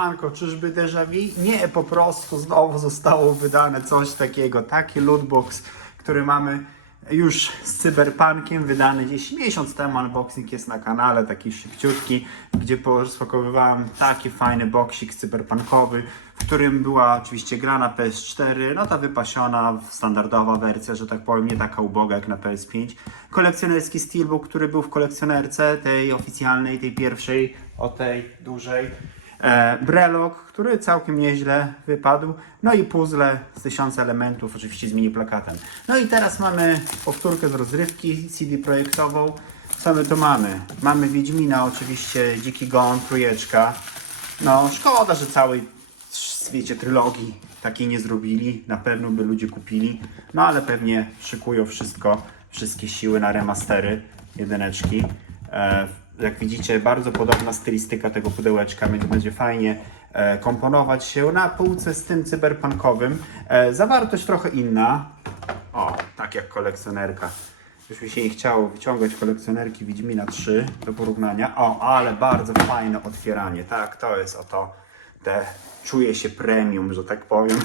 Panko, czyżby déjà vu? Nie, po prostu znowu zostało wydane coś takiego, taki lootbox, który mamy już z Cyberpunkiem, wydany gdzieś miesiąc temu, unboxing jest na kanale, taki szybciutki, gdzie rozpakowywałem taki fajny boksik cyberpunkowy, w którym była oczywiście gra na PS4, no ta wypasiona, standardowa wersja, że tak powiem, nie taka uboga jak na PS5. Kolekcjonerski steelbook, który był w kolekcjonerce, tej oficjalnej, tej pierwszej, o tej dużej. E, Brelok, który całkiem nieźle wypadł. No i puzzle z tysiąca elementów, oczywiście z mini plakatem. No i teraz mamy powtórkę z rozrywki CD projektową. Co my tu mamy? Mamy Wiedźmina, oczywiście Dziki Gon, trójeczka. No szkoda, że całej wiecie, trylogii takiej nie zrobili. Na pewno by ludzie kupili. No ale pewnie szykują wszystko, wszystkie siły na remastery jedyneczki. E, jak widzicie, bardzo podobna stylistyka tego pudełeczka, więc będzie fajnie e, komponować się na półce z tym cyberpunkowym. E, zawartość trochę inna. O, tak jak kolekcjonerka. Już mi się nie chciało wyciągać kolekcjonerki Wiedźmina 3 do porównania. O, ale bardzo fajne otwieranie. Tak, to jest oto te czuje się premium, że tak powiem.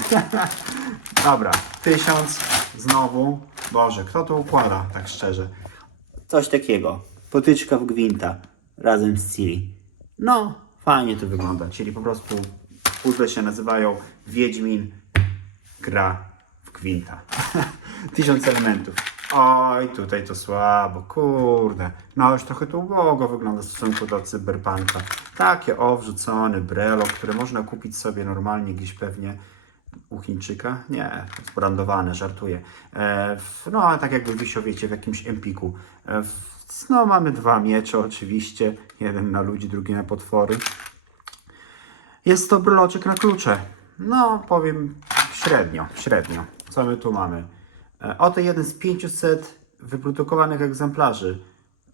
Dobra, tysiąc znowu. Boże, kto to układa, tak szczerze? Coś takiego. Potyczka w gwinta razem z Ciri. No, fajnie to wygląda. Czyli po prostu puzzle się nazywają Wiedźmin gra w gwinta. Tysiąc elementów. Oj, tutaj to słabo, kurde. No już trochę to ubogo wygląda w stosunku do cyberpunka. Takie o, wrzucony brelo, które można kupić sobie normalnie gdzieś pewnie u Chińczyka? Nie, zbrandowane, żartuję. E, no, ale tak jakby wisiał, wiecie, w jakimś empiku. E, no, mamy dwa miecze oczywiście. Jeden na ludzi, drugi na potwory. Jest to bryloczek na klucze. No, powiem średnio, średnio. Co my tu mamy? E, Oto jeden z 500 wyprodukowanych egzemplarzy,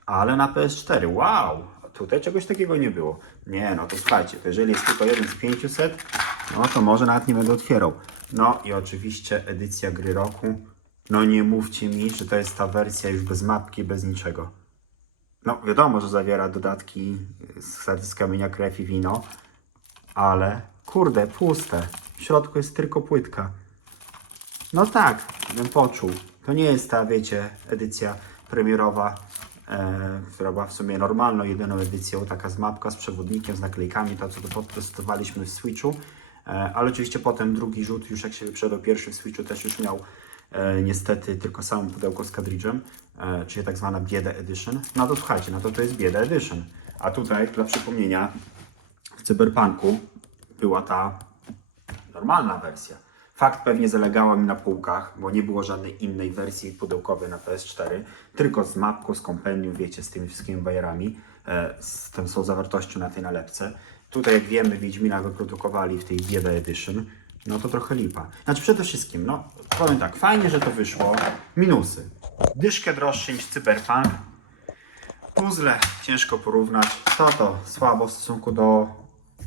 ale na PS4. Wow! Tutaj czegoś takiego nie było. Nie, no to słuchajcie, to jeżeli jest tylko jeden z 500, no to może nawet nie będę otwierał. No i oczywiście edycja gry roku. No nie mówcie mi, że to jest ta wersja już bez mapki, bez niczego. No wiadomo, że zawiera dodatki z, z kamienia krew i wino, ale kurde, puste. W środku jest tylko płytka. No tak, bym poczuł. To nie jest ta, wiecie, edycja premierowa, e, która była w sumie normalną, jedyną edycją, taka z mapka, z przewodnikiem, z naklejkami, to co to potestowaliśmy w Switchu. E, ale oczywiście potem drugi rzut, już jak się wyprzedał pierwszy w Switchu, też już miał e, niestety tylko samo pudełko z kadridżem, e, czyli tak zwana Bieda Edition. No to słuchajcie, no to to jest Bieda Edition. A tutaj, dla przypomnienia, w Cyberpunku była ta normalna wersja. Fakt pewnie zalegała mi na półkach, bo nie było żadnej innej wersji pudełkowej na PS4, tylko z mapką, z kompendium, wiecie, z tymi wszystkimi bajerami, z są zawartością na tej nalepce. Tutaj, jak wiemy, Wiedźmina wyprodukowali w tej Bieda Edition, no to trochę lipa. Znaczy przede wszystkim, no powiem tak, fajnie, że to wyszło. Minusy. Dyszkę droższy niż Cyberpunk, Puzzle ciężko porównać. To to słabo w stosunku do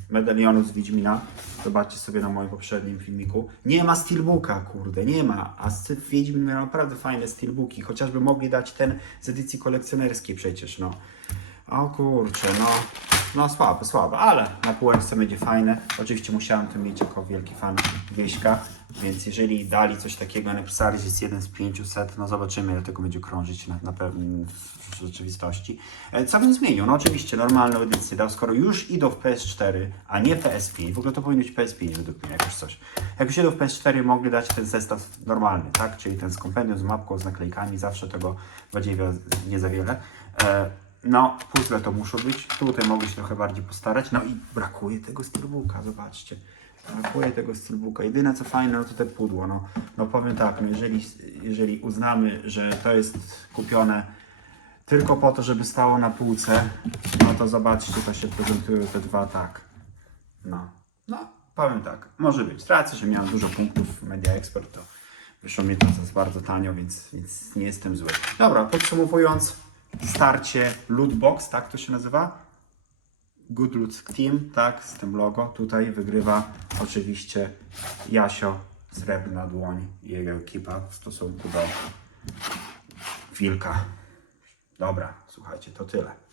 medalionu z Wiedźmina. Zobaczcie sobie na moim poprzednim filmiku. Nie ma steelbooka, kurde, nie ma. A z Wiedźmin miał naprawdę fajne steelbooki. Chociażby mogli dać ten z edycji kolekcjonerskiej przecież, no. O kurczę, no. No słabe, słabe, ale na półeczce będzie fajne. Oczywiście musiałem to mieć jako wielki fan Wieśka, więc jeżeli dali coś takiego, napisali, że jest jeden z 500, no zobaczymy, ile tego będzie krążyć na, na pewno w rzeczywistości. E, Co bym zmienił? No oczywiście normalną edycję dał, skoro już idą w PS4, a nie PS5, w ogóle to powinno być PS5 według mnie, jakoś coś. Jak już idą w PS4, mogli dać ten zestaw normalny, tak? Czyli ten z kompendium, z mapką, z naklejkami, zawsze tego właściwie nie za wiele. E, no, puzzle to muszą być. Tutaj mogę się trochę bardziej postarać. No i brakuje tego steelbooka, zobaczcie. Brakuje tego steelbooka. Jedyne co fajne, no to te pudło. No, no powiem tak, no jeżeli, jeżeli uznamy, że to jest kupione tylko po to, żeby stało na półce, no to zobaczcie, to się prezentują te dwa tak. No, no powiem tak, może być. Tracę, że miałem dużo punktów Media Expert, to wyszło mi to za bardzo tanio, więc, więc nie jestem zły. Dobra, podsumowując, starcie Lootbox, tak to się nazywa? Good Loot Team, tak, z tym logo. Tutaj wygrywa oczywiście Jasio, srebrna dłoń i jego ekipa w stosunku do Wilka. Dobra, słuchajcie, to tyle.